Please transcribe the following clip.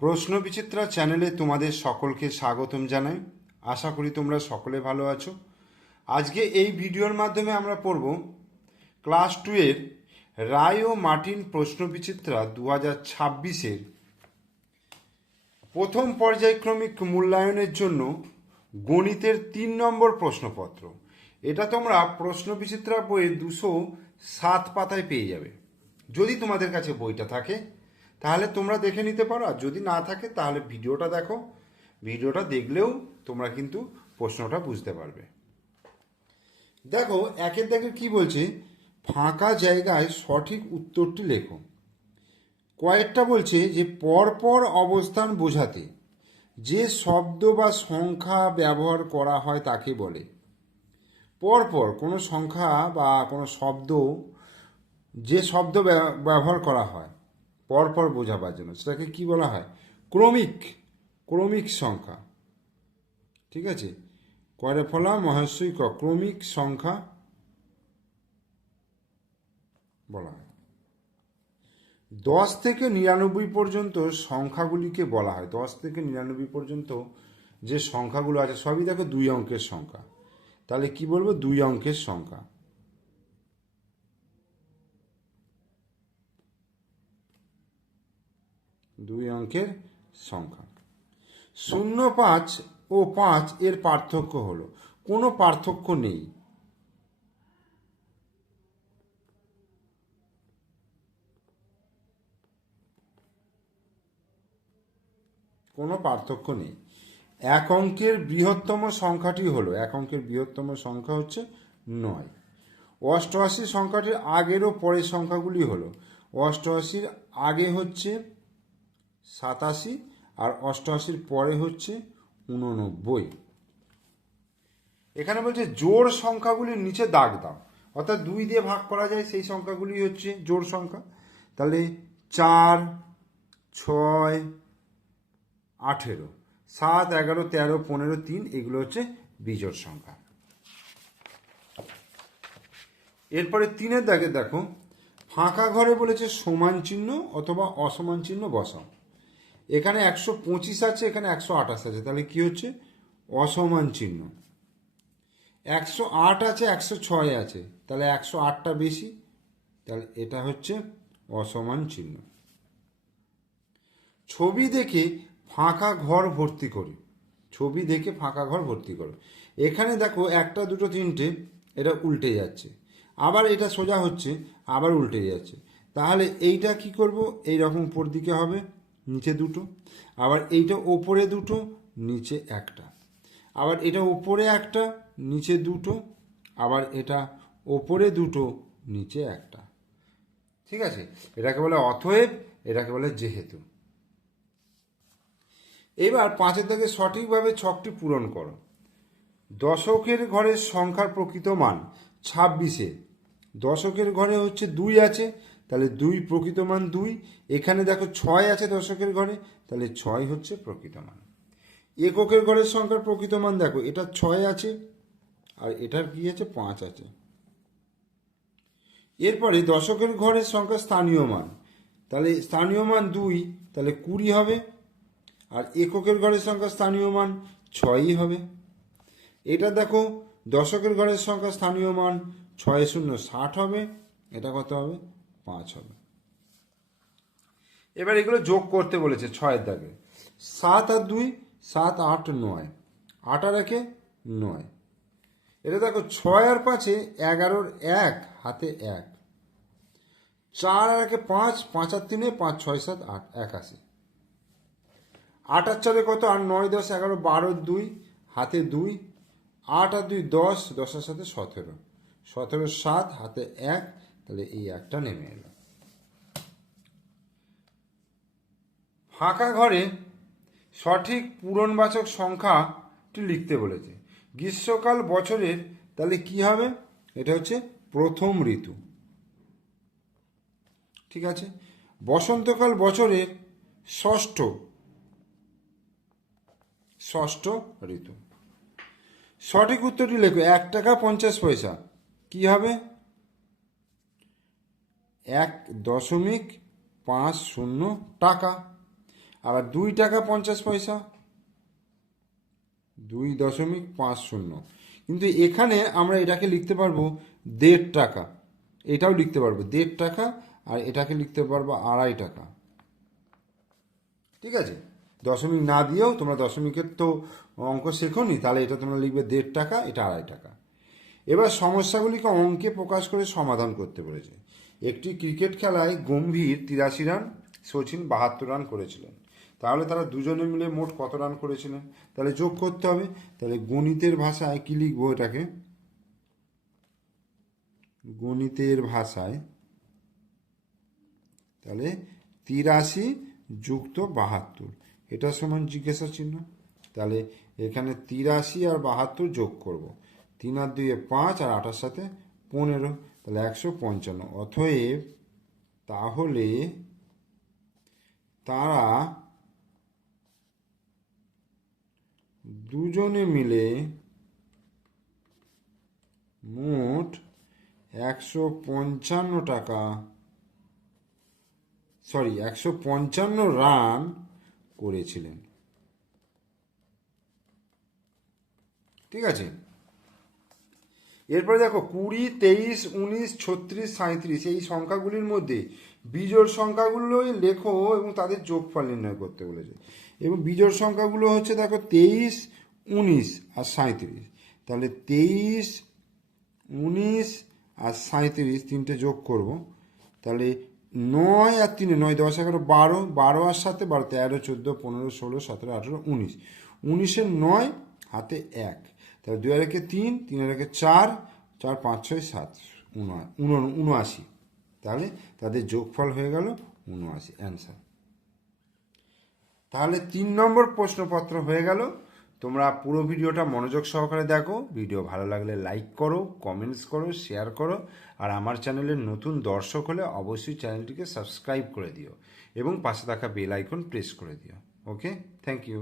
প্রশ্ন বিচিত্রা চ্যানেলে তোমাদের সকলকে স্বাগতম জানাই। আশা করি তোমরা সকলে ভালো আছো। আজকে এই ভিডিওর মাধ্যমে আমরা পড়ব ক্লাস 2 এর রায় ও মার্টিন প্রশ্ন বিচিত্রা 2026-এর প্রথম পর্যায়ক্রমিক মূল্যায়নের জন্য গণিতের 3 নম্বর প্রশ্নপত্র। এটা তোমরা প্রশ্ন বিচিত্রা বইয়ের 207 পাতায় পেয়ে যাবে। যদি তোমাদের কাছে বইটা থাকে তাহলে তোমরা দেখে নিতে পারো, আর যদি না থাকে তাহলে ভিডিওটা দেখো। ভিডিওটা দেখলেও তোমরা কিন্তু প্রশ্নটা বুঝতে পারবে। দেখো একের দাগের কি বলছে, ফাঁকা জায়গায় সঠিক উত্তরটি লেখো। কয়েকটা বলছে যে পরপর অবস্থান বোঝাতে যে শব্দ বা সংখ্যা ব্যবহার করা হয় তাকে বলে। পরপর কোনো সংখ্যা বা কোনো শব্দ, যে শব্দ ব্যবহার করা হয় পরপর বোঝাবার জন্য, সেটাকে কি বলা হয়? ক্রমিক সংখ্যা। ঠিক আছে, কয়রে ফলা মহেশ্বই ক, ক্রমিক সংখ্যা বলা হয়। 10 থেকে 99 পর্যন্ত সংখ্যাগুলিকে বলা হয়। 10 থেকে 99 পর্যন্ত যে সংখ্যাগুলো আছে সবই দেখো 2 অঙ্কের সংখ্যা। তাহলে কি বলবো? 2 অঙ্কের সংখ্যা। দুই অঙ্কের সংখ্যা। 0, 5 ও 5 এর পার্থক্য হলো, কোনো পার্থক্য নেই। কোনো পার্থক্য নেই। এক অঙ্কের বৃহত্তম সংখ্যাটি হলো, এক অঙ্কের বৃহত্তম সংখ্যা হচ্ছে 9। 88 সংখ্যাটির আগের ও পরের সংখ্যাগুলি হলো, 88-র আগে হচ্ছে 87 আর 88-র পরে হচ্ছে 89। এখানে বলছে জোড় সংখ্যাগুলির নিচে দাগ দাও, অর্থাৎ 2 দিয়ে ভাগ করা যায় সেই সংখ্যাগুলি হচ্ছে জোড় সংখ্যা। তাহলে 4, 6, 18, 7, 11, 13, 15, 3 এগুলো হচ্ছে বিজোড় সংখ্যা। এরপরে 3-এর দাগে দেখো, ফাঁকা ঘরে বলেছে সমান চিহ্ন অথবা অসমান চিহ্ন বসাও। এখানে 125 আছে, এখানে 128 আছে, তাহলে কি হচ্ছে? অসমান চিহ্ন। 108 আছে, 106 আছে, তাহলে 108টা বেশি, তাহলে এটা হচ্ছে অসমান চিহ্ন। ছবি দেখে ফাঁকা ঘর ভর্তি করি। ছবি দেখে ফাঁকা ঘর ভর্তি করো। এখানে দেখো 1, 2, 3টে এটা উল্টে যাচ্ছে, আবার এটা সোজা হচ্ছে, আবার উল্টে যাচ্ছে। তাহলে এইটা কি করব? এই রকম উপর দিকে হবে, নিচে দুটো, আবার এইটা ওপরে দুটো, নিচে একটা, আবার এটা ওপরে একটা, নিচে দুটো, আবার এটা ওপরে দুটো, নিচে একটা। ঠিক আছে, এটাকে বলে অতএব, এটাকে বলে যেহেতু। এবার 5-এর দাগে সঠিকভাবে ছকটি পূরণ করো। দশকের ঘরের সংখ্যার প্রকৃত মান 26-এ দশকের ঘরে হচ্ছে 2 আছে, তাহলে 2 প্রকৃত মান 2। এখানে দেখো 6 আছে দশকের ঘরে, তাহলে 6 হচ্ছে প্রকৃত মান। এককের ঘরের সংখ্যার প্রকৃত মান দেখো, এটা 6 আছে আর এটার কি আছে? 5 আছে। এরপরে দশকের ঘরের সংখ্যা স্থানীয় মান, তাহলে স্থানীয় মান 2, তাহলে 20 হবে। আর এককের ঘরের সংখ্যা স্থানীয় মান 6ই হবে। এটা দেখো দশকের ঘরের সংখ্যা স্থানীয় মান 6 0 60 হবে, এটা কত হবে? 5 হবে। এবার এগুলো যোগ করতে বলেছে 6-এর দাগে। 7 আর 2, 7, 8, 9, 8 আর 1, 9। এটা দেখো 6 আর 5-এ 11-র 1 হাতে 1, 4 আর 1-এ 5, 5 আর 3-এ 5, 6, 7, 8, 81। 8 আর 4-এ কত? আর 9, 10, 11, 12, 2 হাতে 2, 8 আর 2, 10, 10-এর সাথে 17, 17, 7 হাতে 1, তাহলে এই একটা নেমে এলো। ফাঁকা ঘরে সঠিক পূরণবাচক সংখ্যাটি লিখতে বলেছে। গ্রীষ্মকাল বছরের, তাহলে কি হবে? এটা হচ্ছে প্রথম ঋতু। ঠিক আছে। বসন্তকাল বছরের ষষ্ঠ ঋতু। সঠিক উত্তরটি লেখো। 1 টাকা 50 পয়সা কি হবে? 1.50 টাকা। আর 2 টাকা 50 পয়সা, 2.50। কিন্তু এখানে আমরা এটাকে লিখতে পারবো 1.5 টাকা, এটাও লিখতে পারবো 1.5 টাকা, আর এটাকে লিখতে পারবো 2.5 টাকা। ঠিক আছে, দশমিক না দিয়েও তোমরা দশমিকের তো অঙ্ক শেখোনি, তাহলে এটা তোমরা লিখবে 1.5 টাকা, এটা 2.5 টাকা। এবার সমস্যাগুলিকে অঙ্কে প্রকাশ করে সমাধান করতে বলেছে। একটি ক্রিকেট খেলায় গম্ভীর 83 রান, সচিন 72 রান করেছিলেন। তাহলে তারা দুজনে মিলে মোট কত রান করেছিলেন? তাহলে যোগ করতে হবে। তাহলে গণিতের ভাষায় কি লিখবো এটাকে? গণিতের ভাষায় তাহলে 83 যুক্ত 72, এটা সমান জিজ্ঞাসা চিহ্ন। তাহলে এখানে 83 আর 72 যোগ করব। 3 আর 2 5, আর 8 সাথে 15, তাহলে 155। অতএব তাহলে তারা দুজনে মিলে মোট 155 রান করেছিলেন। ঠিক আছে, এরপরে দেখো 20, 23, 19, 36, 37 এই সংখ্যাগুলির মধ্যে বিজোড় সংখ্যাগুলোই লেখো এবং তাদের যোগফল নির্ণয় করতে বলেছে। এবং বিজোড় সংখ্যাগুলো হচ্ছে দেখো 23, 19 আর 37। তাহলে 23, 19 আর 37 তিনটে যোগ করব। তাহলে 9 আর 3, 9, 10, 11, 12, 12 আর 7, 12, 13, 14, 15, 16, 17, 18, 19, 19-এর 9 হাতে 1, তাহলে 2 আর 1 3, 3 আর 1 4, 4, 5, 6, 7, 79। তাহলে তাদের যোগফল হয়ে গেল 79, অ্যান্সার। তাহলে 3 নম্বর প্রশ্নপত্র হয়ে গেল। তোমরা পুরো ভিডিওটা মনোযোগ সহকারে দেখো। ভিডিও ভালো লাগলে লাইক করো, কমেন্টস করো, শেয়ার করো। আর আমার চ্যানেলের নতুন দর্শক হলে অবশ্যই চ্যানেলটিকে সাবস্ক্রাইব করে দিও এবং পাশে থাকা বেল আইকন প্রেস করে দিও। ওকে, থ্যাংক ইউ।